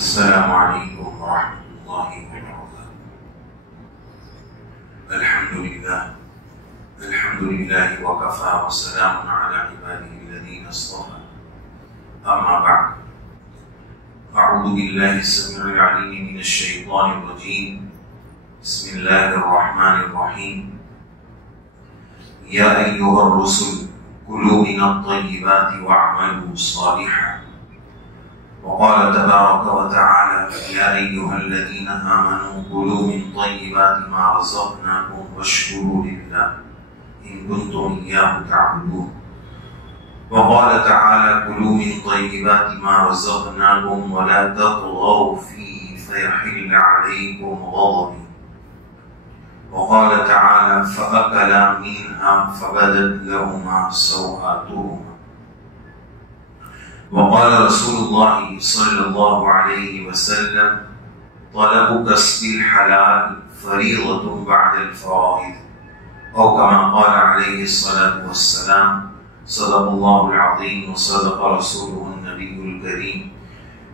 السلام علیکم ورحمۃ اللہ وبرکاتہ۔ الحمد للہ وکفی وسلام علی عباده الذین اصطفى، اما بعد، اعوذ باللہ السمیع العلیم من الشیطان الرجیم، بسم اللہ الرحمن الرحیم، یا ایھا الرسل کلوا من الطیبات واعملوا صالحا، وقال تبارك وتعالى يا أيها الذين آمنوا كلوا من طيبات ما رزقناكم واشكروا لله إن كنتم إياه تعبدون، وقال تعالى كلوا من طيبات ما رزقناكم ولا تطغوا فيه فيحل عليكم غضبي، وقال تعالى فأكلا منها فبدت لهما سوآتهما، وقال رسول الله صلى الله عليه وسلم طلب كسب الحلال فريضة بعد الفرائض، أو كما قال عليه الصلاة والسلام صدق الله العظيم وصدق رسوله النبي الكريم،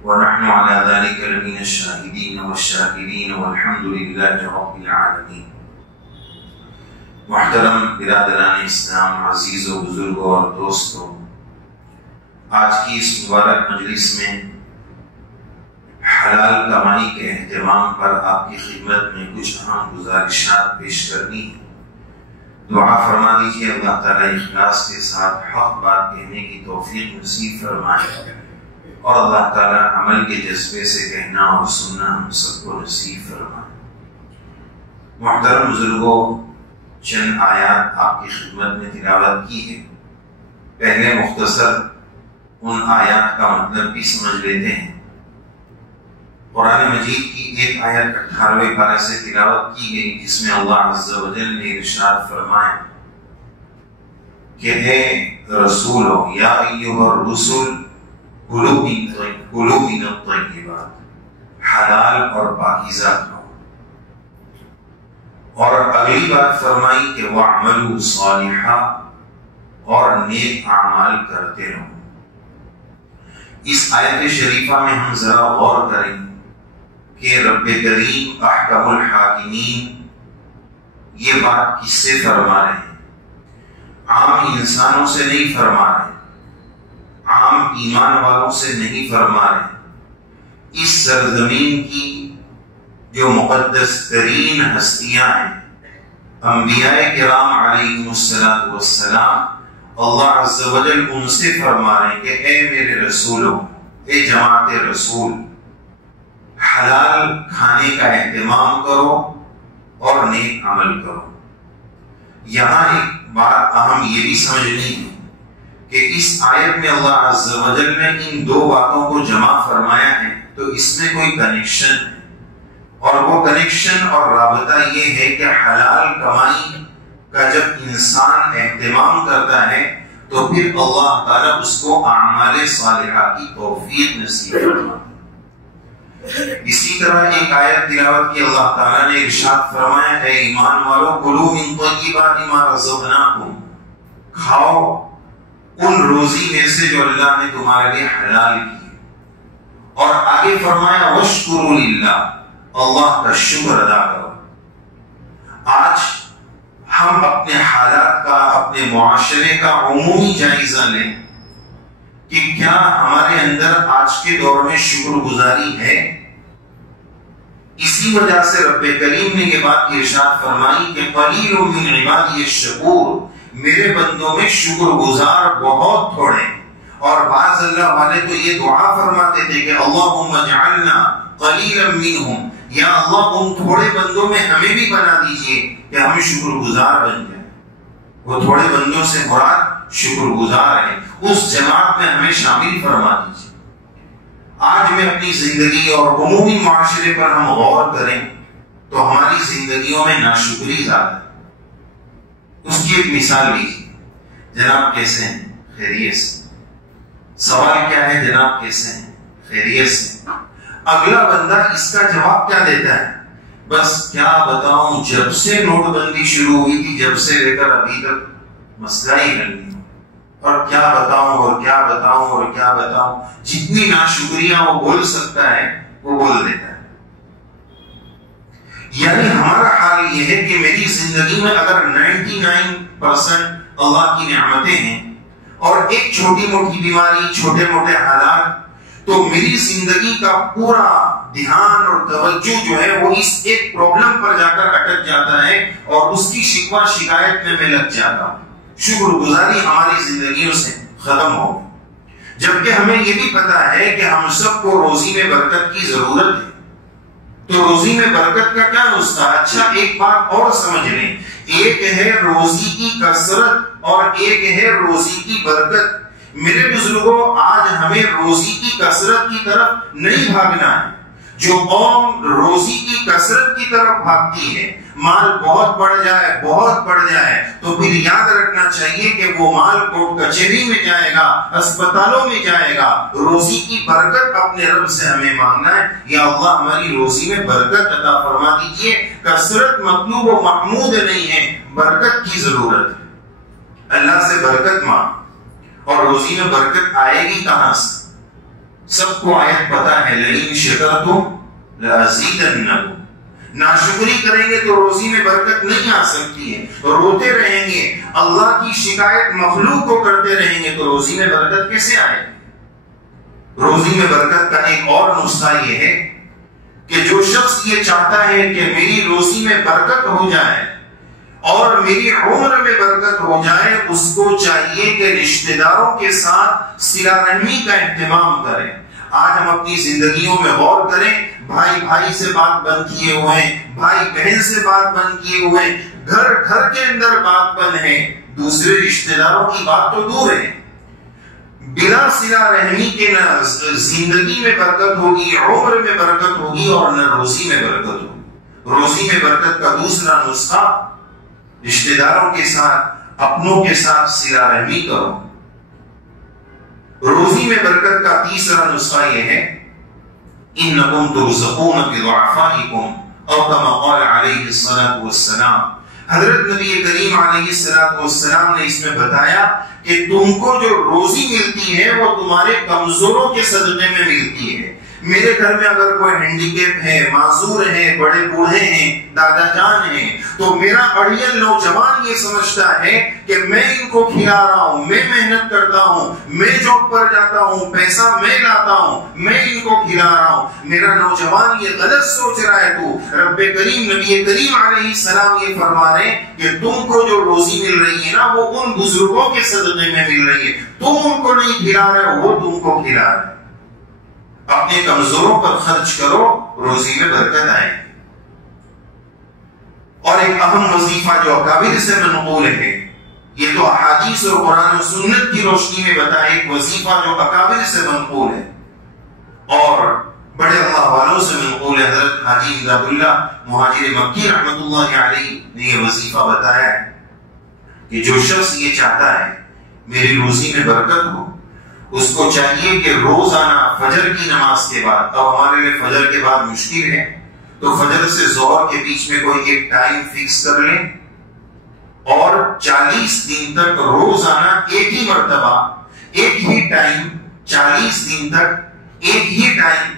ونحن على ذلك لمن الشاهدين والشاكرين والحمد لله رب العالمين۔ محترم برادران اسلام، عزیز و بزرگوں اور دوستوں، آج کی اس مبارک مجلس میں حلال کمائی کے اہتمام پر آپ کی خدمت میں کچھ اہم گزارشات پیش کرنی ہے۔ دعا فرما دیجیے اللہ تعالیٰ اخلاص کے ساتھ حق بات کہنے کی توفیق نصیب فرمائے، اور اللہ تعالیٰ عمل کے جذبے سے کہنا اور سننا ہم سب کو نصیب فرمائے۔ محترم بزرگوں، چند آیات آپ کی خدمت میں تلاوت کی ہے۔ پہلے مختصر ان آیات کا مطلب بھی سمجھ لیتے ہیں۔ قرآن مجید کی ایک آیت 18ویں پارے سے تلاوت کی گئی، جس میں اللہ عز و جل نے ارشاد فرمایا کہ اے رسولو یا ایھا الرسل کلوا من الطیبات، حلال اور پاکیزہ کھاؤ، اور اگلی بات فرمائی کہ واعملوا صالحا، اور نیک اعمال کرتے رہو۔ اس آیت شریفہ میں ہم ذرا غور کریں کہ رب کریم احکم الحاکمین یہ بات کس سے فرما رہے ہیں؟ عام انسانوں سے نہیں فرما رہے، عام ایمان والوں سے نہیں فرما رہے، اس سرزمین کی جو مقدس ترین ہستیاں ہیں، انبیاء کرام علیہم السلام، اللہ عز و جل ان سے فرما رہے ہیں کہ اے میرے رسولوں، اے جماعت رسول، حلال کھانے کا اہتمام کرو اور نیک عمل کرو۔ یہاں ایک بات اہم یہ بھی سمجھنی ہے کہ اس آیت میں اللہ عز و جل نے ان دو باتوں کو جمع فرمایا ہے، تو اس میں کوئی کنیکشن ہے، اور وہ کنیکشن اور رابطہ یہ ہے کہ حلال کمائی کا جب انسان اہتمام کرتا ہے تو پھر اللہ تعالیٰ اس کو اعمال صالحہ کی توفیق نصیب فرماتا ہے۔ اسی طرح ایک آیت تلاوت کی، اللہ تعالیٰ نے ارشاد فرمایا اے ایمان والو کلوا من طیبات ما رزقناکم، کھاؤ ان روزی میں سے جو اللہ نے تمہارے لیے حلال کی، اور آگے فرمایا واشکروا للہ، اللہ کا شکر ادا کرو۔ آج ہم اپنے حالات کا، اپنے معاشرے کا عمومی جائزہ لیں کہ کیا ہمارے اندر آج کے دور میں شکر گزاری ہے؟ اسی وجہ سے رب کریم نے یہ بات ارشاد فرمائی کہ قلیل من عبادی الشکور، میرے بندوں میں شکر گزار بہت تھوڑے ہیں۔ اور بعض اللہ والے تو یہ دعا فرماتے تھے کہ اللہم اجعلنا قلیلا منہم، یا اللہ ان تھوڑے بندوں میں ہمیں بھی بنا دیجئے کہ ہم شکر گزار بن جائیں۔ وہ تھوڑے بندوں سے مراد شکر گزار ہیں، اس جماعت میں ہمیں شامل فرما دیجئے۔ آج میں اپنی زندگی اور عمومی معاشرے پر ہم غور کریں تو ہماری زندگیوں میں ناشکری زیادہ ہے۔ اس کی ایک مثال لیجیے، جناب کیسے ہیں؟ خیریت سے۔ سوال کیا ہے؟ جناب کیسے ہیں؟ خیریت سے۔ اگلا بندہ اس کا جواب کیا دیتا ہے؟ بس کیا بتاؤں، جب سے نوٹ بندی شروع ہوئی تھی، جب سے لے کر ابھی تک مسئلہ ہی حل نہیں، اور کیا بتاؤں اور کیا بتاؤں اور کیا بتاؤں۔ جتنی ناشکریاں وہ بول سکتا ہے وہ بول دیتا ہے. یعنی ہمارا حال یہ ہے کہ میری زندگی میں اگر 99% اللہ کی نعمتیں ہیں اور ایک چھوٹی موٹی بیماری، چھوٹے موٹے حالات، تو میری زندگی کا پورا دھیان اور توجہ جو ہے وہ اس ایک پرابلم پر جا کر اٹک جاتا ہے اور اس کی شکوہ شکایت میں لگ جاتا ہوں. شکر گزاری ہماری زندگیوں سے ختم ہو گئی. جبکہ ہمیں یہ بھی پتا ہے کہ ہم سب کو روزی میں برکت کی ضرورت ہے. تو روزی میں برکت کا کیا نسخہ؟ اچھا ایک بات اور سمجھ لیں، ایک ہے روزی کی کثرت اور ایک ہے روزی کی برکت. میرے بزرگوں، آج ہمیں روزی کی کثرت کی طرف نہیں بھاگنا ہے. جو قوم روزی کی کثرت کی طرف بھاگتی ہے، مال بہت بڑھ جائے، بہت بڑھ جائے، تو پھر یاد رکھنا چاہیے کہ وہ مال کوٹ کچہری میں جائے گا، اسپتالوں میں جائے گا. روزی کی برکت اپنے رب سے ہمیں مانگنا ہے، یا اللہ ہماری روزی میں برکت عطا فرما دیجیے. کثرت مطلوب و محمود نہیں ہے، برکت کی ضرورت ہے. اللہ سے برکت مانگ. اور روزی میں برکت آئے گی کہاں سے؟ سب کو آیت پتا ہے، لئن شکرتم لازیدنکم. ناشکری کریں گے تو روزی میں برکت نہیں آ سکتی ہے. روتے رہیں گے، اللہ کی شکایت مخلوق کو کرتے رہیں گے، تو روزی میں برکت کیسے آئے گی؟ روزی میں برکت کا ایک اور نسخہ یہ ہے کہ جو شخص یہ چاہتا ہے کہ میری روزی میں برکت ہو جائے اور میری عمر میں برکت ہو جائے، اس کو چاہیے کہ رشتہ داروں کے ساتھ صلہ رحمی کا اہتمام کریں. آج ہم اپنی زندگیوں میں غور کریں، بھائی بھائی سے بات بند کیے ہوئے ہیں، بھائی بہن سے بات بند کیے ہوئے ہیں، گھر گھر کے اندر بات بند ہے، دوسرے رشتہ داروں کی بات تو دور ہے. بلا صلہ رحمی کے نہ زندگی میں برکت ہوگی، عمر میں برکت ہوگی، اور نہ روزی میں برکت ہوگی. روزی میں برکت کا دوسرا نسخہ، رشتہ داروں کے ساتھ، اپنوں کے ساتھ صلہ رحمی کرو. روزی میں برکت کا تیسرا نسخہ یہ ہے، انکم ترزقون بضعفائکم او کما قال علیہ الصلوۃ والسلام. حضرت نبی کریم علیہ الصلوۃ والسلام نے اس میں بتایا کہ تم کو جو روزی ملتی ہے وہ تمہارے کمزوروں کے صدقے میں ملتی ہے. میرے گھر میں اگر کوئی ہینڈیکیپ ہے، معذور ہے، بڑے بوڑھے ہیں، دادا جان ہیں، تو میرا اڑیل نوجوان یہ سمجھتا ہے کہ میں ان کو کھلا رہا ہوں، میں محنت کرتا ہوں، میں جاب پر جاتا ہوں، پیسہ میں لاتا ہوں، میں ان کو کھلا رہا ہوں. میرا نوجوان یہ غلط سوچ رہا ہے. تو رب کریم، نبی کریم علیہ السلام یہ فرما رہے ہیں کہ تم کو جو روزی مل رہی ہے نا، وہ ان بزرگوں کے صدقے میں مل رہی ہے. تم ان کو نہیں کھلا رہے، وہ تم کو کھلا رہے. اپنے کمزوروں پر خرچ کرو، روزی میں برکت آئے گی. اور ایک اہم وظیفہ جو اکابر سے منقول ہے، یہ تو احادیث اور قرآن و سنت کی روشنی میں بتایا، ایک وظیفہ جو اکابر سے منقول ہے اور بڑے اللہ والوں سے منقول ہے. حضرت حاجی امداد اللہ مہاجر مکی رحمت اللہ علیہ نے یہ وظیفہ بتایا ہے کہ جو شخص یہ چاہتا ہے میری روزی میں برکت ہو، اس کو چاہیے کہ روزانہ فجر کی نماز کے بعد، اب ہمارے لیے فجر کے بعد مشکل ہے، تو فجر سے ظہر کے بیچ میں کوئی ایک ٹائم فکس کر لیں اور 40 دن تک روزانہ ایک ہی مرتبہ ایک ہی ٹائم، 40 دن تک ایک ہی ٹائم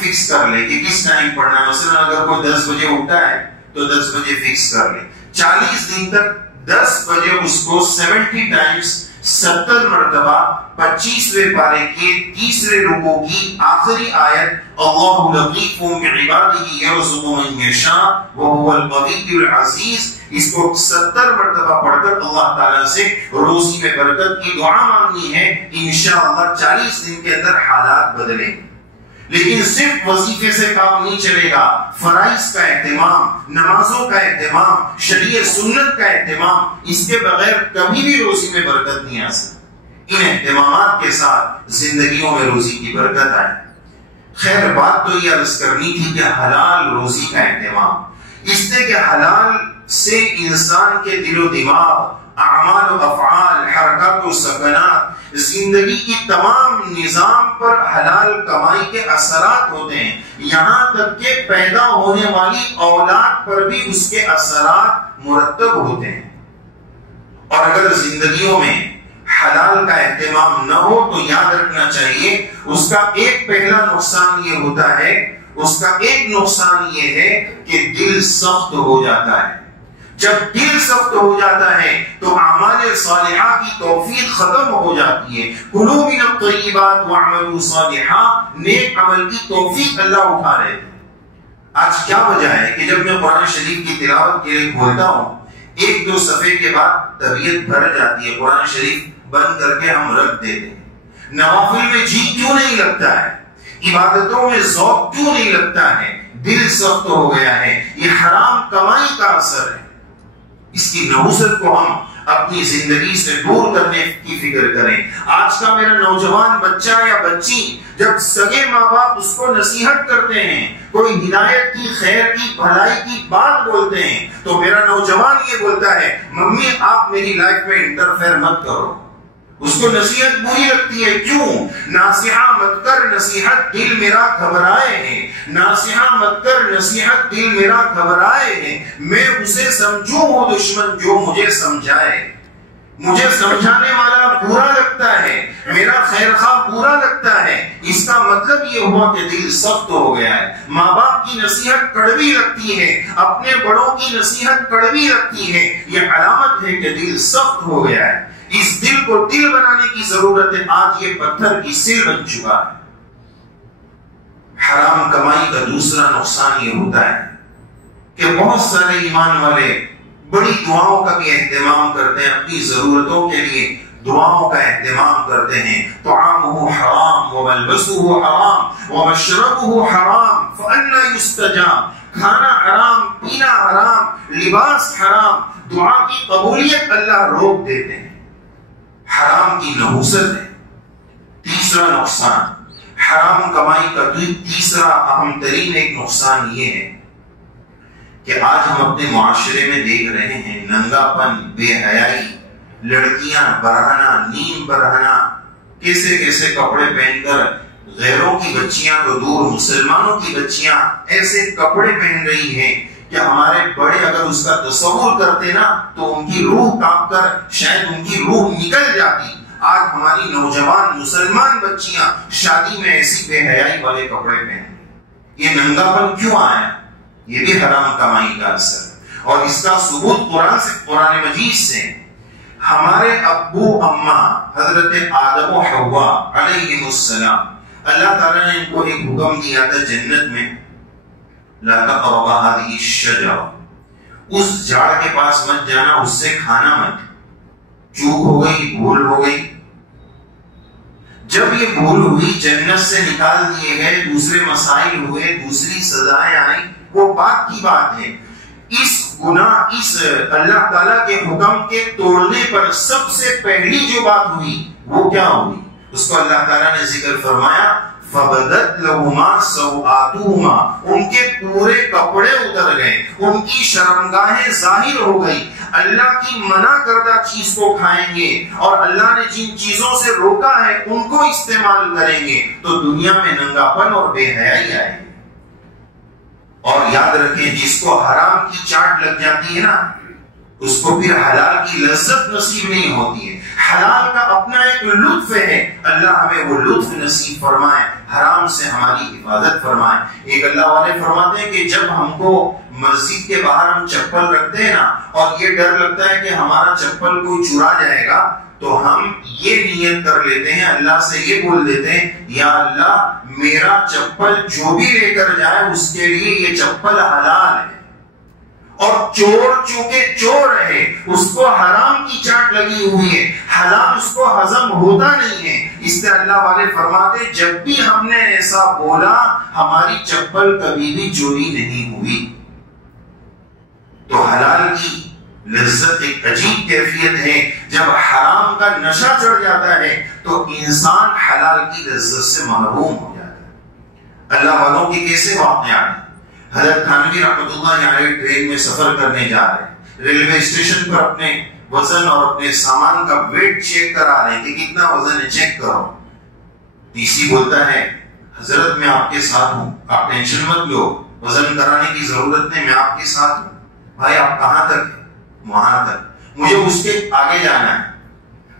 فکس کر لیں کہ کس ٹائم پڑھنا ہے. مثلا اگر کوئی 10 بجے اٹھتا ہے تو 10 بجے فکس کر لیں. 40 دن تک 10 بجے اس کو 70 ٹائمز 70 مرتبہ 25ویں پارے کے تیسرے رکوع کی آخری آیت، اللہ لطیف بعبادہ یرزق من یشاء وهو القوی العزیز، اس کو 70 مرتبہ پڑھ کر اللہ تعالیٰ سے روزی میں برکت کی دعا مانگنی ہے. انشاءاللہ 40 دن کے اندر حالات بدلیں. لیکن صرف وظیفے سے کام نہیں چلے گا. فرائض کا اہتمام، نمازوں کا اہتمام، شریعت سنت کا اہتمام، اس کے بغیر کبھی بھی روزی میں برکت نہیں آ سکتی. ان اہتمامات کے ساتھ زندگیوں میں روزی کی برکت آئے. خیر بات تو یہ عرض کرنی تھی کہ حلال روزی کا اہتمام، اس لیے کہ حلال سے انسان کے دل و دماغ، اعمال و افعال، حرکات و سکنات، زندگی کی تمام نظام پر حلال کمائی کے اثرات ہوتے ہیں. یہاں تک کہ پیدا ہونے والی اولاد پر بھی اس کے اثرات مرتب ہوتے ہیں. اور اگر زندگیوں میں حلال کا اہتمام نہ ہو تو یاد رکھنا چاہیے اس کا ایک پہلا نقصان یہ ہوتا ہے، اس کا ایک نقصان یہ ہے کہ دل سخت ہو جاتا ہے۔ جب دل سخت ہو جاتا ہے تو اعمال صالحہ کی توفیق ختم ہو جاتی ہے۔ کلوا من الطیبات واعملوا صالحا، نیک عمل کی توفیق اللہ اٹھا رہے ہیں۔ آج کیا وجہ ہے کہ جب میں قرآن شریف کی تلاوت کے لیے کھولتا ہوں، ایک دو صفحے کے بعد طبیعت بھر جاتی ہے، قرآن شریف بند کر کے ہم رکھ دیتے ہیں۔ نوافل میں جی کیوں نہیں لگتا ہے؟ عبادتوں میں ذوق کیوں نہیں لگتا ہے؟ دل سخت ہو گیا ہے۔ یہ حرام کمائی کا اثر ہے۔ اس کی نحوست کو ہم اپنی زندگی سے دور کرنے کی فکر کریں۔ آج کا میرا نوجوان بچہ یا بچی جب سگے ماں باپ اس کو نصیحت کرتے ہیں، کوئی ہدایت کی، خیر کی، بھلائی کی بات بولتے ہیں، تو میرا نوجوان یہ بولتا ہے ممی آپ میری لائف میں انٹرفیئر مت کرو۔ اس کو نصیحت بری لگتی ہے، کیوں؟ ناصحہ مت کر نصیحت دل میرا گھبرائے ہے، ناصحہ مت کر نصیحت دل میرا گھبرائے ہے، میں اسے سمجھوں وہ دشمن جو مجھے سمجھائے۔ مجھے سمجھانے والا برا لگتا ہے، میرا خیر خواہ برا لگتا ہے، اس کا مطلب یہ ہوا کہ دل سخت ہو گیا ہے۔ ماں باپ کی نصیحت کڑوی لگتی ہے، اپنے بڑوں کی نصیحت کڑوی لگتی ہے، یہ علامت ہے کہ دل سخت ہو گیا ہے۔ اس دل کو دل بنانے کی ضرورت ہے، آج یہ پتھر کی سل بن چکا ہے۔ حرام کمائی کا دوسرا نقصان یہ ہوتا ہے کہ بہت سارے ایمان والے بڑی دعاؤں کا بھی اہتمام کرتے ہیں، اپنی ضرورتوں کے لیے دعاؤں کا اہتمام کرتے ہیں۔ طعامہ حرام وملبسہ حرام ومشربہ حرام فأنا یستجاب، کھانا حرام، پینا حرام، لباس حرام، دعا کی قبولیت اللہ روک دیتے ہیں۔ حرام کی نحوست ہے۔ تیسرا نقصان حرام کمائی کا تیسرا اہم ترین ایک نقصان یہ ہے کہ آج ہم اپنے معاشرے میں دیکھ رہے ہیں ننگا پن، بے حیائی، لڑکیاں برہنہ، نیم برہنہ، کیسے کیسے کپڑے پہن کر، غیروں کی بچیاں تو دور، مسلمانوں کی بچیاں ایسے کپڑے پہن رہی ہیں کہ ہمارے بڑے اگر اس کا تصور کرتے نا تو ان کی روح کانپ کر شاید ان کی روح نکل جاتی۔ آج ہماری نوجوان مسلمان بچیاں شادی میں ایسی بے حیائی والے کپڑے پہن، یہ ننگا پن کیوں آیا؟ یہ بھی حرام کمائی کا اثر ہے، اور اس کا ثبوت قرآن مجید سے۔ ہمارے ابو اما حضرت آدم و حوا علیہم السلام، اللہ تعالیٰ نے ان کو ایک حکم دیا تھا جنت میں، لا تقربا هذه الشجرة، اس جھاڑ کے پاس مت جانا، اس سے کھانا مت۔ چوک ہو گئی، بھول ہو گئی۔ جب یہ بھول ہوئی، جنت سے نکال دیے گئے، دوسرے مسائل ہوئے، دوسری سزائیں آئیں، وہ بات کی بات ہے۔ اس گناہ، اس اللہ تعالیٰ کے حکم کے توڑنے پر سب سے پہلی جو بات ہوئی وہ کیا ہوئی؟ اس کو اللہ تعالیٰ نے ذکر فرمایا فَبَدَتْ لَهُمَا سَوْآتُهُمَا، ان کے پورے کپڑے اتر گئے، ان کی شرمگاہیں ظاہر ہو گئی۔ اللہ کی منع کردہ چیز کو کھائیں گے اور اللہ نے جن چیزوں سے روکا ہے ان کو استعمال کریں گے تو دنیا میں ننگاپن اور بے حیائی آئے گی۔ اور یاد رکھیں، جس کو حرام کی چاٹ لگ جاتی ہے نا، اس کو پھر حلال کی لذت نصیب نہیں ہوتی ہے۔ حلال کا اپنا ایک لطف ہے، اللہ ہمیں وہ لطف نصیب فرمائے، حرام سے ہماری حفاظت فرمائے۔ ایک اللہ والے فرماتے ہیں کہ جب ہم کو مسجد کے باہر ہم چپل رکھتے ہیں نا اور یہ ڈر لگتا ہے کہ ہمارا چپل کوئی چرا جائے گا، تو ہم یہ نیت کر لیتے ہیں، اللہ سے یہ بول دیتے ہیں یا اللہ میرا چپل جو بھی لے کر جائے اس کے لیے یہ چپل حلال ہے۔ اور چور چونکہ چور ہے، اس کو حرام کی چاٹ لگی ہوئی ہے، حلال اس کو ہضم ہوتا نہیں ہے، اس لیے اللہ والے فرماتے جب بھی ہم نے ایسا بولا ہماری چپل کبھی بھی چوری نہیں ہوئی۔ تو حلال کی لذت ایک عجیب کیفیت ہے، جب حرام کا نشہ چڑھ جاتا ہے تو انسان حلال کی لذت سے محروم ہو جاتا ہے۔ اللہ والوں کی کیسے واقعات ہیں؟ حضرت تھانوی رحمۃ اللہ علیہ ٹرین میں سفر کرنے جا رہے ہیں، ریلوے اسٹیشن پر اپنے وزن اور اپنے سامان کا ویٹ چیک کرا رہے ہیں کہ کتنا وزن ہے، چیک کرو۔ ٹی سی بولتا ہے حضرت میں آپ کے ساتھ ہوں، آپ ٹینشن مت لو، وزن کرانے کی ضرورت نہیں، میں آپ کے ساتھ ہوں۔ بھائی آپ کہاں تک ہیں؟ وہاں تک، مجھے اس کے آگے جانا ہے۔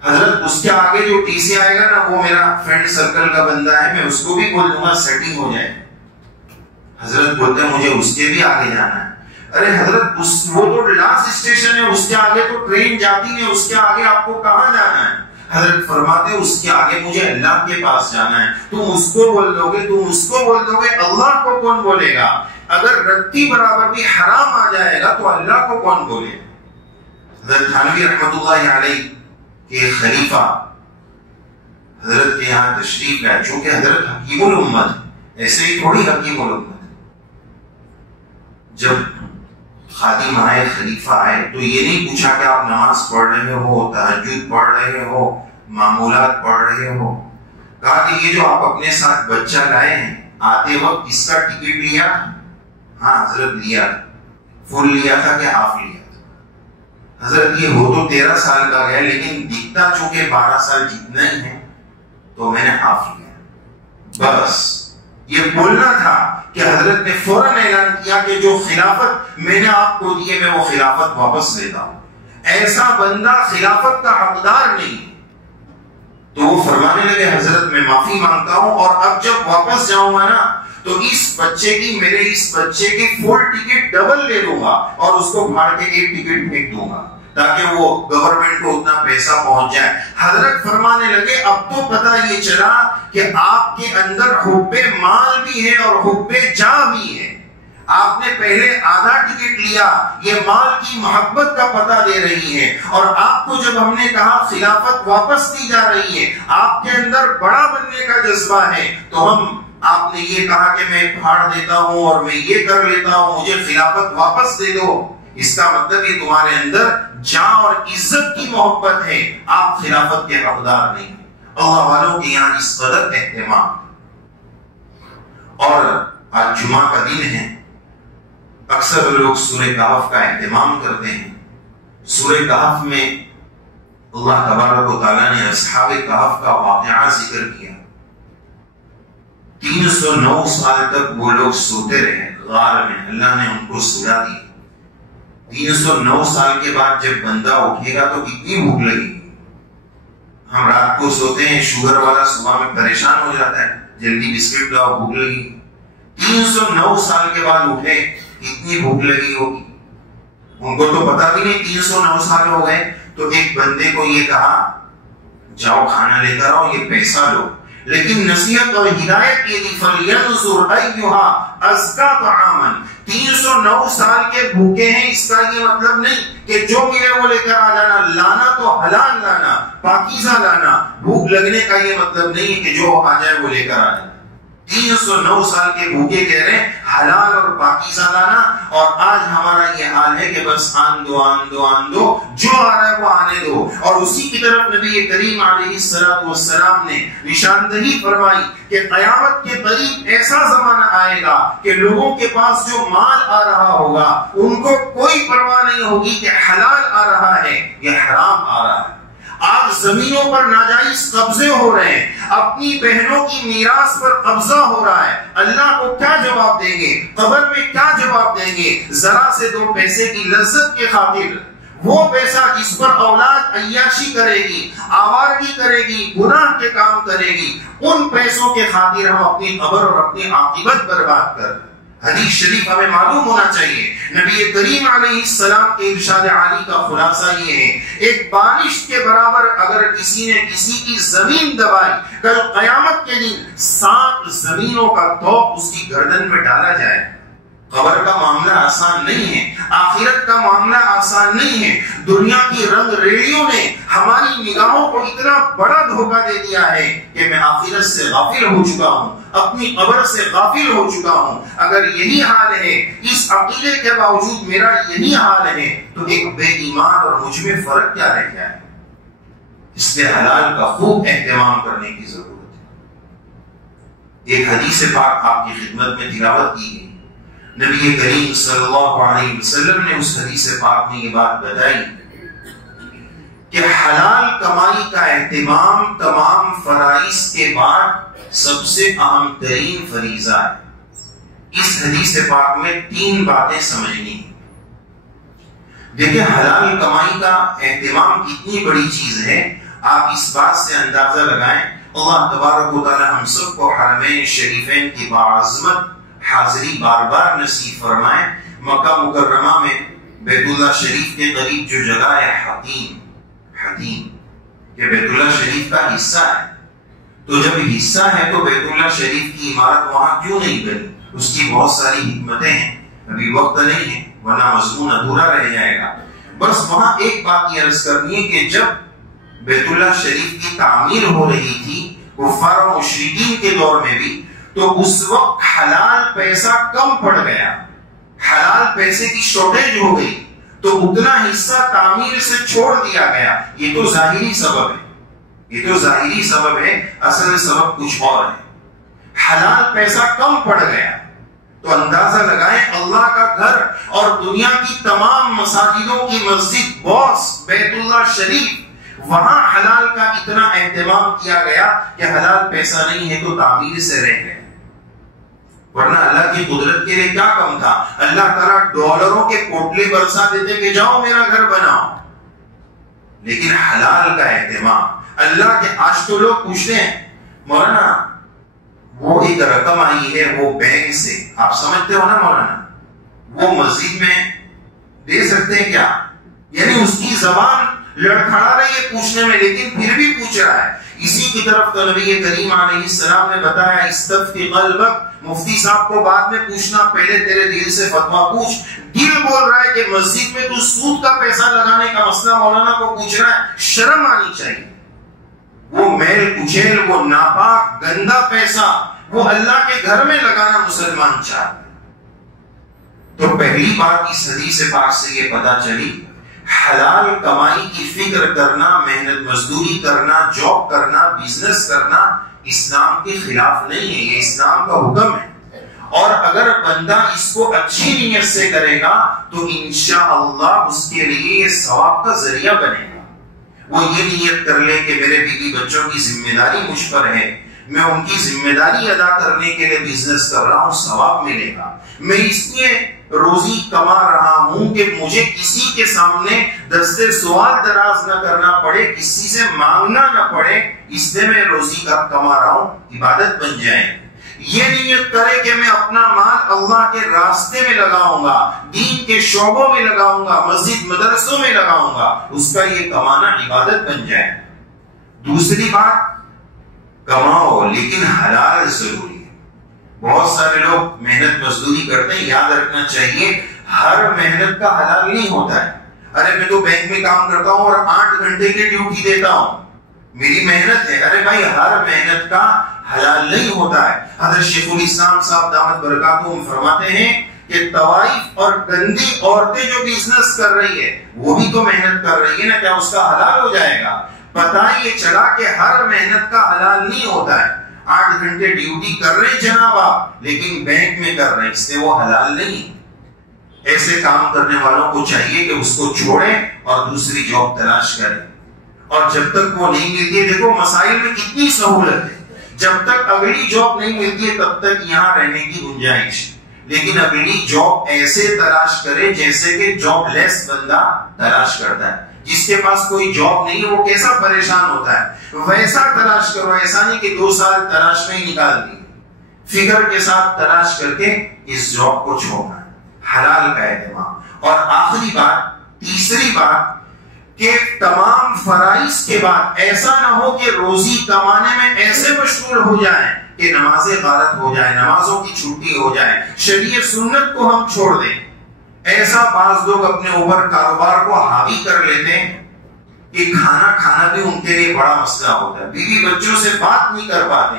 حضرت اس کے آگے جو ٹی سی آئے گا نا وہ میرا فرینڈ سرکل کا بندہ ہے، میں اس کو بھی بول دوں گا سیٹنگ ہو جائے۔ حضرت بولتے ہیں مجھے اس کے بھی آگے جانا ہے۔ ارے حضرت وہ تو لاسٹ اسٹیشن ہے، اس کے آگے تو ٹرین جاتی ہے، اس کے آگے آپ کو کہاں جانا ہے؟ حضرت فرماتے ہیں اس کے آگے مجھے اللہ کے پاس جانا ہے۔ تم اس کو بول دو گے، تم اس کو بول دو گے، اللہ کو کون بولے گا؟ اگر رتی برابر بھی حرام آ جائے گا تو اللہ کو کون بولے؟ حضرت تھانوی رحمۃ اللہ علیہ کے خلیفہ حضرت کے یہاں تشریف لائے، چونکہ حضرت حکیم الامت ایسے ہی تھوڑی حکیم الامت۔ جب خادم آئے، خلیفہ آئے، تو یہ نہیں پوچھا کہ آپ نماز پڑھ رہے ہو، تہجد پڑھ رہے ہو، معمولات پڑھ رہے ہو۔ کہا کہ یہ جو آپ اپنے ساتھ بچہ لائے ہیں، آتے وقت اس کا ٹکٹ لیا؟ ہاں حضرت لیا۔ فل لیا تھا کہ ہاف لیا تھا؟ حضرت یہ ہو تو 13 سال کا گیا، لیکن دکھتا چونکہ 12 سال جتنا ہی ہے تو میں نے ہاف لیا۔ بس یہ بولنا تھا کہ حضرت نے فوراً اعلان کیا کہ جو خلافت میں نے آپ کو دی ہے میں وہ خلافت واپس لیتا ہوں، ایسا بندہ خلافت کا حقدار نہیں۔ تو وہ فرمانے لگے حضرت میں معافی مانگتا ہوں، اور اب جب واپس جاؤں گا نا تو اس بچے کی، میرے اس بچے کی فل ٹکٹ ڈبل لے لوں گا اور اس کو پھاڑ کے ایک ٹکٹ پھینک دوں گا تاکہ وہ گورنمنٹ کو اتنا پیسہ پہنچ جائے۔ حضرت فرمانے لگے اب تو پتہ یہ چلا کہ آپ کے اندر حب مال بھی ہے اور حب جاہ بھی ہے۔ آپ نے پہلے آدھا ٹکٹ لیا، یہ مال کی محبت کا پتہ دے رہی ہے، اور آپ کو جب ہم نے کہا خلافت واپس دی جا رہی ہے، آپ کے اندر بڑا بننے کا جذبہ ہے، تو آپ نے یہ کہا کہ میں پھاڑ دیتا ہوں اور میں یہ کر لیتا ہوں، مجھے خلافت واپس دے دو۔ اس کا مطلب یہ تمہارے اندر جان اور عزت کی محبت ہے، آپ خلافت کے حقدار نہیں۔ اللہ والوں کے یہاں اس قدر اہتمام۔ اور آج جمعہ کا دن ہے، اکثر لوگ سورہ کہف کا اہتمام کرتے ہیں۔ سورہ کہف میں اللہ تبارک و تعالیٰ نے اصحاب کہف کا واقعہ ذکر کیا۔ 309 سال تک وہ لوگ سوتے رہے غار میں، اللہ نے ان کو سلا دی۔ 309 سال کے بعد جب بندہ اٹھے گا تو کتنی بھوک لگے گی؟ ہم رات کو سوتے ہیں، شوگر والا صبح میں پریشان ہو جاتا ہے، جلدی بسکٹ لاؤ، بھوک لگی۔ 309 سال کے بعد اٹھے، کتنی بھوک لگی ہوگی؟ ان کو تو پتا بھی نہیں 309 سال ہو گئے۔ تو ایک بندے کو یہ کہا جاؤ کھانا لے کر آؤ، یہ پیسہ لو، لیکن نصیحت اور ہدایت یہ دی فَلْيَنْظُرْ أَيُّهَا أَزْكَىٰ طَعَامًا۔ 309 سال کے بھوکے ہیں، اس کا یہ مطلب نہیں کہ جو ملے وہ لے کر آ جانا، لانا تو حلال لانا، پاکیزہ لانا۔ بھوک لگنے کا یہ مطلب نہیں ہے کہ جو آ جائے وہ لے کر آ جائے۔ 309 سال کے بھوکے کہہ رہے ہیں حلال اور پاکیزہ لانا، اور آج ہمارا یہ حال ہے کہ بس آن دو آن دو آن دو، جو آ رہا ہے وہ آنے دو۔ اور اسی کی طرف نبی کریم علیہ السلام نے نشاندہی فرمائی کہ قیامت کے قریب ایسا زمانہ آئے گا کہ لوگوں کے پاس جو مال آ رہا ہوگا ان کو کوئی پرواہ نہیں ہوگی کہ حلال آ رہا ہے یا حرام آ رہا ہے۔ آج زمینوں پر ناجائز قبضے ہو رہے ہیں، اپنی بہنوں کی میراث پر قبضہ ہو رہا ہے۔ اللہ کو کیا جواب دیں گے؟ قبر میں کیا جواب دیں گے؟ ذرا سے دو پیسے کی لذت کے خاطر، وہ پیسہ جس پر اولاد عیاشی کرے گی، آوارگی کرے گی، گناہ کے کام کرے گی، ان پیسوں کے خاطر ہم اپنی قبر اور اپنی عاقبت برباد کر رہے ہیں۔ حدیث شریف ہمیں معلوم ہونا چاہیے، نبی کریم علیہ السلام کے ارشاد عالی کا خلاصہ یہ ہے، ایک بارش کے برابر اگر کسی نے کسی کی زمین دبائی، کل قیامت کے دن 7 زمینوں کا توق اس کی گردن میں ڈالا جائے۔ قبر کا معاملہ آسان نہیں ہے، آخرت کا معاملہ آسان نہیں ہے۔ دنیا کی رنگ ریڑیوں نے ہماری نگاہوں کو اتنا بڑا دھوکہ دے دیا ہے کہ میں آخرت سے غافل ہو چکا ہوں، اپنی قبر سے غافل ہو چکا ہوں۔ اگر یہی حال ہے، اس عقیدے کے باوجود میرا یہی حال ہے، تو ایک بے ایمان اور مجھ میں فرق کیا رہ گیا ہے؟ اس لیے حلال کا خوب اہتمام کرنے کی ضرورت ہے۔ ایک حدیث پاک آپ کی خدمت میں تلاوت کی گئی، نبی کریم صلی اللہ علیہ وسلم نے اس حدیث پاک میں یہ بات بتائی کہ حلال کمائی کا اہتمام تمام فرائض کے بعد سب سے اہم ترین فریضہ ہے۔ اس حدیث پاک میں 3 باتیں سمجھنی ہیں۔ دیکھیں حلال کمائی کا اہتمام کتنی بڑی چیز ہے۔ آپ اس بات سے اندازہ لگائیں اللہ تبارک و تعالی ہم سب کو حرمین شریفین کی باعظمت حاضری بار بار نصیب فرمائیں. مکہ مکرمہ میں بیت اللہ شریف کے قریب جو جگہ ہے حتیم کہ بیت اللہ شریف کا حصہ ہے، تو جب حصہ ہے تو بیت اللہ شریف کی عمارت وہاں کیوں نہیں بنی؟ اس کی بہت ساری حکمتیں ہیں، ابھی وقت نہیں ہے ورنہ مضمون ادھورا رہ جائے گا. بس وہاں ایک بات یہ عرض کرنی ہے کہ جب بیت اللہ شریف کی تعمیر ہو رہی تھی کفار و مشرکین کے دور میں بھی، تو اس وقت حلال پیسہ کم پڑ گیا، حلال پیسے کی شارٹیج ہو گئی، تو اتنا حصہ تعمیر سے چھوڑ دیا گیا. یہ تو ظاہری سبب ہے، اصل سبب کچھ اور ہے. حلال پیسہ کم پڑ گیا تو اندازہ لگائیں اللہ کا گھر اور دنیا کی تمام مساجدوں کی مسجد باس بیت اللہ شریف، وہاں حلال کا اتنا اہتمام کیا گیا کہ حلال پیسہ نہیں ہے تو تعمیر سے رہ گئے. ورنہ اللہ کی قدرت کے لیے کیا کم تھا؟ اللہ تعالیٰ ڈالروں کے پوٹلے برسا دیتے کہ جاؤ میرا گھر بناؤ. لیکن حلال کا اہتمام اللہ کے. آج تو لوگ پوچھتے ہیں مولانا وہ ایک رقم آئی ہے وہ بینک سے، آپ سمجھتے ہو نا مولانا، وہ مسجد میں دے سکتے ہیں کیا؟ یعنی اس کی زبان لڑکھڑا رہی ہے پوچھنے میں، لیکن پھر بھی پوچھ رہا ہے. اسی کی طرف تو نبی کریم علیہ السلام نے بتایا استفتی قلبک، مفتی صاحب کو بعد میں پوچھنا، پہلے تیرے دل سے فتویٰ پوچھ. دل بول رہا ہے کہ مسجد میں تو سود کا پیسہ لگانے کا مسئلہ مولانا کو پوچھ رہا ہے، شرم آنی چاہیے. وہ میل کچیل، وہ ناپاک گندا پیسہ وہ اللہ کے گھر میں لگانا مسلمان چاہتے. تو پہلی بات اس حدیث پاک سے یہ پتہ چلی حلال کمائی کی فکر کرنا، محنت مزدوری کرنا، جاب کرنا، بزنس کرنا اسلام کے خلاف نہیں ہے، یہ اسلام کا حکم ہے. اور اگر بندہ اس کو اچھی نیت سے کرے گا تو انشاءاللہ اس کے لیے یہ ثواب کا ذریعہ بنے گا. وہ یہ نیت کر لے کہ میرے بیوی بچوں کی ذمہ داری مجھ پر ہے، میں ان کی ذمہ داری ادا کرنے کے لیے بزنس کر رہا ہوں، ثواب ملے گا. میں اس لیے روزی کما رہا ہوں کہ مجھے کسی کے سامنے دستے سوال دراز نہ کرنا پڑے، کسی سے مانگنا نہ پڑے، اس لیے میں روزی کا کما رہا ہوں، عبادت بن جائے. یہ نیت کرے کہ میں اپنا مال اللہ کے راستے میں لگاؤں گا، دین کے شعبوں میں لگاؤں گا، مسجد مدرسوں میں لگاؤں گا، اس کا یہ کمانا عبادت بن جائے. دوسری بات، کماؤ لیکن حلال ضروری ہے. بہت سارے لوگ محنت مزدوری کرتے ہیں، یاد رکھنا چاہیے ہر محنت کا حلال نہیں ہوتا ہے. ارے میں تو بینک میں کام کرتا ہوں اور 8 گھنٹے کی ڈیوٹی دیتا ہوں، میری محنت ہے. ارے بھائی ہر محنت کا حلال نہیں ہوتا ہے. حضرت شیخ الاسلام صاحب دامت برکاتہم فرماتے ہیں کہ طوائف اور گندی عورتیں جو بزنس کر رہی ہے وہ بھی تو محنت کر رہی ہے نا، کیا اس کا حلال ہو جائے گا؟ پتہ یہ چلا کہ ہر محنت کا حلال نہیں ہوتا ہے. 8 گھنٹے ڈیوٹی کر رہے جناب آپ، لیکن بینک میں کر رہے، اس سے وہ حلال نہیں. ایسے کام کرنے والوں کو چاہیے کہ اس کو چھوڑیں اور دوسری جاب تلاش کریں. اور جب تک وہ نہیں ملتی ہے، دیکھو مسائل میں کتنی سہولت ہے، جب تک اگلی جاب نہیں ملتی ہے تب تک یہاں رہنے کی گنجائش. لیکن اگلی جاب ایسے تلاش کرے جیسے کہ جاب لیس بندہ تلاش کرتا ہے. جس کے پاس کوئی جاب نہیں ہے وہ کیسا پریشان ہوتا ہے، ویسا تلاش کرو. ایسا نہیں کہ 2 سال تلاش میں ہی نکال دی. فکر کے ساتھ تلاش کر کے اس جاب کو چھوڑنا، حلال کا اہتمام. اور آخری بات، تیسری بات، کہ تمام فرائض کے بعد ایسا نہ ہو کہ روزی کمانے میں ایسے مشغول ہو جائیں کہ نمازیں غلط ہو جائیں، نمازوں کی چھٹی ہو جائے، شریعت سنت کو ہم چھوڑ دیں. ایسا بعض لوگ اپنے اوپر کاروبار کو حاوی کر لیتے ہیں کہ کھانا بھی ان کے لیے بڑا مسئلہ ہوتا ہے. بیوی بچوں سے بات نہیں کر پاتے،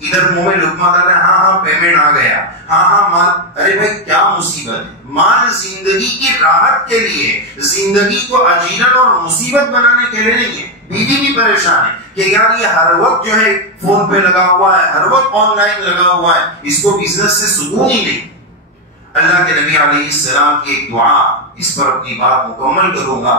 ادھر منہ میں لقمہ ڈال رہے ہیں، ہاں پیمنٹ آ گیا، ہاں مال. ارے بھائی کیا مصیبت ہے؟ مال زندگی کی راحت کے لیے، زندگی کو اجیرن اور مصیبت بنانے کے لیے نہیں ہے. بیوی بھی پریشان ہے کہ یار یہ ہر وقت جو ہے فون پہ لگا ہوا ہے، ہر وقت آن لائن لگا ہوا ہے، اس کو بزنس سے سکون ہی نہیں. اللہ کے نبی علیہ السلام کی ایک دعا، اس پر اپنی بات مکمل کروں گا.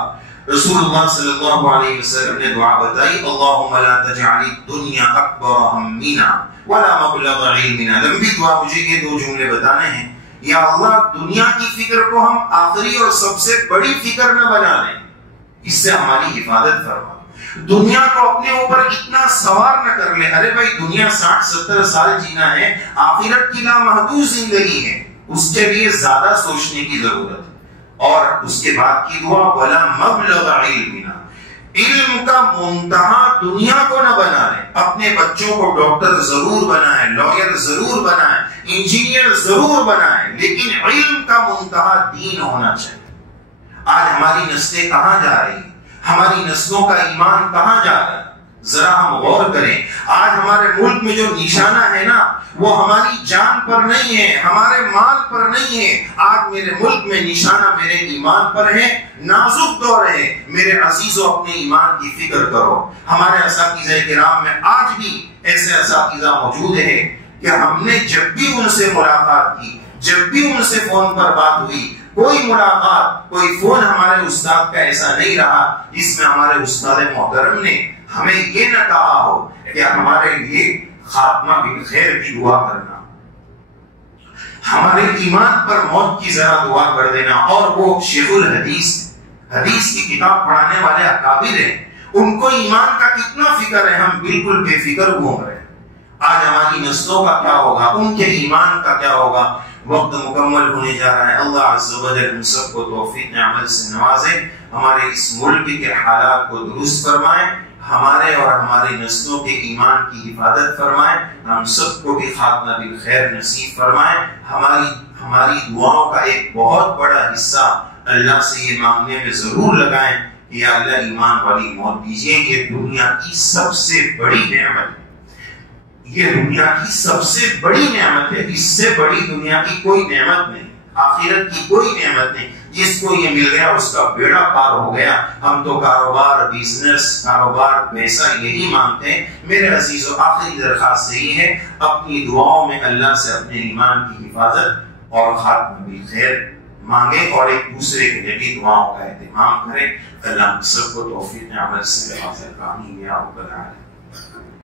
رسول اللہ صلی اللہ علیہ وسلم نے دعا بتائی، اللہم لا تجعل الدنیا اکبر ہمنا ولا مبلغ علمنا. لمبی دعا، مجھے یہ 2 جملے بتانے ہیں. یا اللہ دنیا کی فکر کو ہم آخری اور سب سے بڑی فکر نہ بنا لیں، اس سے ہماری حفاظت فرما. دنیا کو اپنے اوپر اتنا سوار نہ کر لے. ارے بھائی دنیا 60-70 سال جینا ہے, آخرت کی لامحدود زندگی ہے, اس کے لیے زیادہ سوچنے کی ضرورت ہے. اور اس کے بعد کی دعا وَلَا مَبْلَغَ عِلْمِنَا, علم کا منتہا دنیا کو نہ بنا لیں. اپنے بچوں کو ڈاکٹر ضرور بنائیں, لائر ضرور بنائیں, انجینئر ضرور بنائیں, لیکن علم کا منتہا دین ہونا چاہیے. آج ہماری نسلیں کہاں جا رہی ہیں, ہماری نسلوں کا ایمان کہاں جا رہا ہے, ذرا ہم غور کریں. آج ہمارے ملک میں جو نشانہ ہے نا, وہ ہماری جان پر نہیں ہے, ہمارے مال پر نہیں ہے. آج میرے ملک میں نشانہ میرے ایمان پر ہے. نازک دور ہے میرے عزیزوں, اپنے ایمان کی فکر کرو. ہمارے اساتذہ کرام میں آج بھی ایسے اساتذہ موجود ہیں کہ ہم نے جب بھی ان سے ملاقات کی, جب بھی ان سے فون پر بات ہوئی, کوئی ملاقات, کوئی فون ہمارے استاد کا ایسا نہیں رہا جس میں ہمارے استاد محترم نے ہمیں یہ نہ کہا ہو کہ ہمارے لیے خاتمہ بالخیر کی دعا کرنا, ہمارے ایمان پر موت کی ذرا دعا کر دینا. اور وہ شیخ الحدیث, حدیث کی کتاب پڑھانے والے اکابر ہیں, ان کو ایمان کا کتنا فکر ہے, ہم بالکل بے فکر گھوم رہے ہیں. آج ہماری نسلوں کا کیا ہوگا, ان کے ایمان کا کیا ہوگا. وقت مکمل ہونے جا رہا ہے. اللہ عز و جل ہم سب کو توفیق عمل سے نوازے, ہمارے اس ملک کے حالات کو درست فرمائے, ہمارے اور ہماری نسلوں کے ایمان کی حفاظت فرمائے, ہم سب کو بھی خاتمہ بالخیر نصیب فرمائے. ہماری دعاؤں کا ایک بہت بڑا حصہ اللہ سے یہ مانگنے میں ضرور لگائیں کہ یا اللہ ایمان والی موت دیجیے. یہ دنیا کی سب سے بڑی نعمت ہے, یہ دنیا کی سب سے بڑی نعمت ہے. اس سے بڑی دنیا کی کوئی نعمت نہیں, آخرت کی کوئی نعمت نہیں. جس کو یہ مل گیا اس کا بیڑا پار ہو گیا. ہم تو کاروبار, بزنس, کاروبار, پیسہ یہی مانگتے ہیں. میرے عزیزو, آخری درخواست یہی ہے, اپنی دعاؤں میں اللہ سے اپنے ایمان کی حفاظت اور خاتمہ بالخیر مانگے, اور ایک دوسرے کے لیے بھی دعاؤں کا اہتمام کریں. اللہ ہم سب کو توفیق عمل سے نوازے. آمین یا رب العالمین.